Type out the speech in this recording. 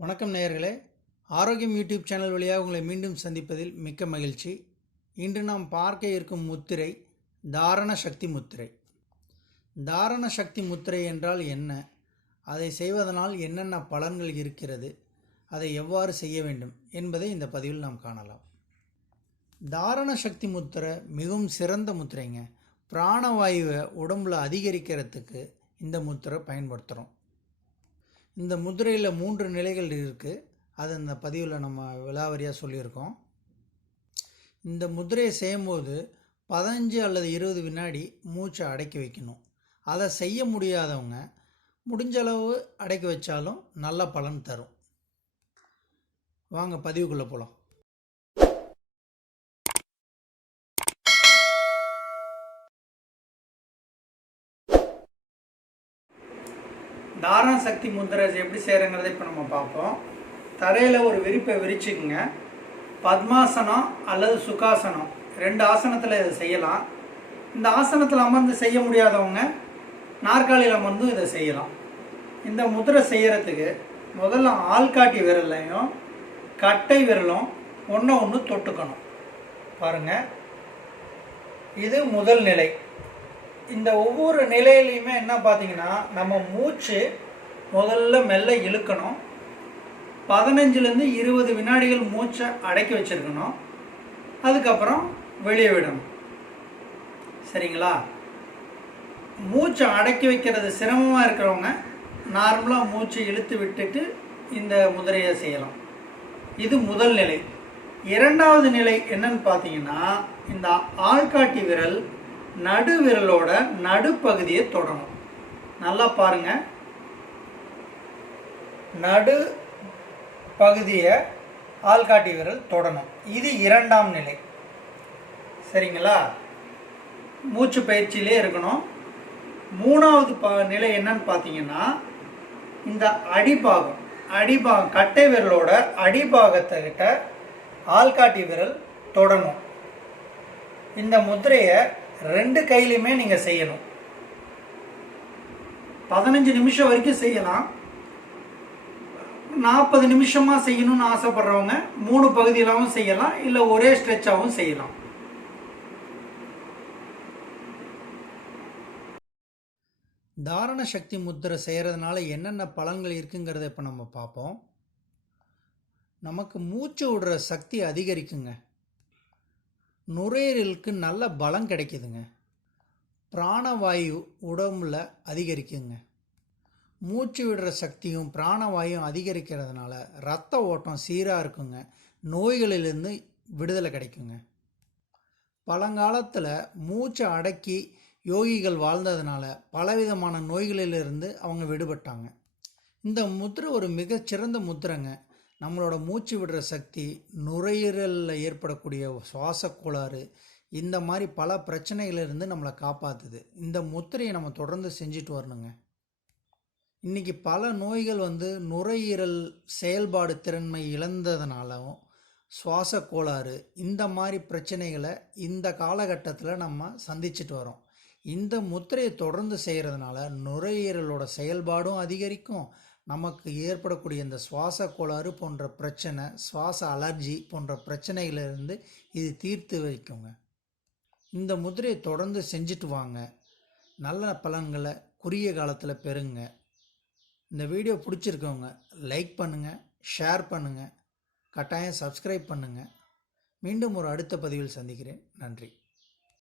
வணக்கம் நேயர்களே, ஆரோக்கியம் யூடியூப் சேனல் வழியாக உங்களை மீண்டும் சந்திப்பதில் மிக்க மகிழ்ச்சி. இன்று நாம் பார்க்க இருக்கும் முத்திரை தாரண சக்தி முத்திரை. தாரண சக்தி முத்திரை என்றால் என்ன, அதை செய்வதனால் என்னென்ன பலன்கள் இருக்கிறது, அதை எவ்வாறு செய்ய வேண்டும் என்பதை இந்த பதிவில் நாம் காணலாம். தாரண சக்தி முத்திரை மிகவும் சிறந்த முத்திரைங்க. பிராணவாயுவை உடம்புல அதிகரிக்கிறதுக்கு இந்த முத்திரை பயன்படுத்துகிறோம். இந்த முதிரையில் 3 நிலைகள் இருக்குது. அது இந்த பதிவில் நம்ம விலாவரியாக சொல்லியிருக்கோம். இந்த முதிரையை செய்யும்போது 15 அல்லது 20 வினாடி மூச்சை அடக்கி வைக்கணும். அதை செய்ய முடியாதவங்க முடிஞ்ச அளவு அடக்கி வச்சாலும் நல்ல பலன் தரும். வாங்க பதிவுக்குள்ளே போகலாம். தாரண சக்தி முத்திரை எப்படி செய்கிறங்கிறத இப்போ நம்ம பார்ப்போம். தரையில் ஒரு விரிப்பை விரிச்சுக்குங்க. பத்மாசனம் அல்லது சுகாசனம் 2 ஆசனத்தில் இதை செய்யலாம். இந்த ஆசனத்தில் அமர்ந்து செய்ய முடியாதவங்க நாற்காலியில் அமர்ந்து இதை செய்யலாம். இந்த முத்திரை செய்கிறதுக்கு முதல்ல ஆள்காட்டி விரலையும் கட்டை விரலும் ஒன்று தொட்டுக்கணும். பாருங்கள், இது முதல் நிலை. இந்த ஒவ்வொரு நிலையிலையுமே என்ன பார்த்தீங்கன்னா, நம்ம மூச்சு முதல்ல மெல்ல இழுக்கணும். 15லேருந்து 20 வினாடிகள் மூச்சை அடக்கி வச்சுருக்கணும். அதுக்கப்புறம் வெளியே விடணும். சரிங்களா? மூச்சை அடக்கி வைக்கிறது சிரமமாக இருக்கிறவங்க நார்மலாக மூச்சை இழுத்து விட்டுட்டு இந்த முதிரையை செய்யலாம். இது முதல் நிலை. 2வது நிலை என்னன்னு பார்த்தீங்கன்னா, இந்த ஆள்காட்டி விரல் நடு விரலோட நடுப்பகுதியை தொடணும். நல்லா பாருங்க, நடு பகுதியை ஆள்காட்டி விரல் தொடணும். இது 2ஆம் நிலை. சரிங்களா? மூச்சு பயிற்சியிலே இருக்கணும். 3வது நிலை என்னன்னு பார்த்தீங்கன்னா, இந்த அடிபாகம் கட்டை விரலோட அடிபாகத்தை கிட்ட ஆள்காட்டி விரல் தொடணும். இந்த முத்திரையை 2 கையிலையுமே நீங்கள் செய்யணும். 15 நிமிஷம் வரைக்கும் செய்யலாம். 40 நிமிஷமாக செய்யணும்னு ஆசைப்படுறவங்க 3 பகுதியிலாகவும் செய்யலாம், இல்லை ஒரே ஸ்ட்ரெச்சாகவும் செய்யலாம். தாரண சக்தி முத்திரை செய்கிறதுனால என்னென்ன பலன்கள் இருக்குங்கிறத இப்போ நம்ம பார்ப்போம். நமக்கு மூச்சு விடுற சக்தி அதிகரிக்குங்க. நுரையீரலுக்கு நல்ல பலம் கிடைக்குதுங்க. பிராணவாயு உடம்புல அதிகரிக்குங்க. மூச்சு விடுற சக்தியும் பிராணவாயும் அதிகரிக்கிறதுனால இரத்த ஓட்டம் சீராக இருக்குங்க. நோய்களிலிருந்து விடுதலை கிடைக்குங்க. பழங்காலத்தில் மூச்சை அடக்கி யோகிகள் வாழ்ந்ததுனால பலவிதமான நோய்களிலிருந்து அவங்க விடுபட்டாங்க. இந்த முத்திரை ஒரு மிகச்சிறந்த முத்திரைங்க. நம்மளோட மூச்சு விடுற சக்தி, நுரையீரலில் ஏற்படக்கூடிய சுவாச கோளாறு, இந்த மாதிரி பல பிரச்சனைகளிலிருந்து நம்மளை காப்பாற்றுது. இந்த முத்திரையை நம்ம தொடர்ந்து செஞ்சுட்டு வரணுங்க. இன்றைக்கி பல நோய்கள் நுரையீரல் செயல்பாடு திறன்மை இழந்ததுனாலும் சுவாச கோளாறு, இந்த மாதிரி பிரச்சனைகளை இந்த காலகட்டத்தில் நம்ம சந்திச்சுட்டு வரோம். இந்த முத்திரையை தொடர்ந்து செய்கிறதுனால நுரையீரலோட செயல்பாடும் அதிகரிக்கும். நமக்கு ஏற்படக்கூடிய இந்த சுவாச கோளாறு போன்ற பிரச்சனை, சுவாச அலர்ஜி போன்ற பிரச்சனைகளிலிருந்து இது தீர்த்து வைக்குங்க. இந்த முதிரையை தொடர்ந்து செஞ்சுட்டு வாங்க. நல்ல பலன்களை குறுகிய காலத்தில் பெறுங்க. இந்த வீடியோ பிடிச்சிருக்கவங்க லைக் பண்ணுங்கள், ஷேர் பண்ணுங்கள், கட்டாயம் சப்ஸ்கிரைப் பண்ணுங்கள். மீண்டும் ஒரு அடுத்த பதிவில் சந்திக்கிறேன். நன்றி.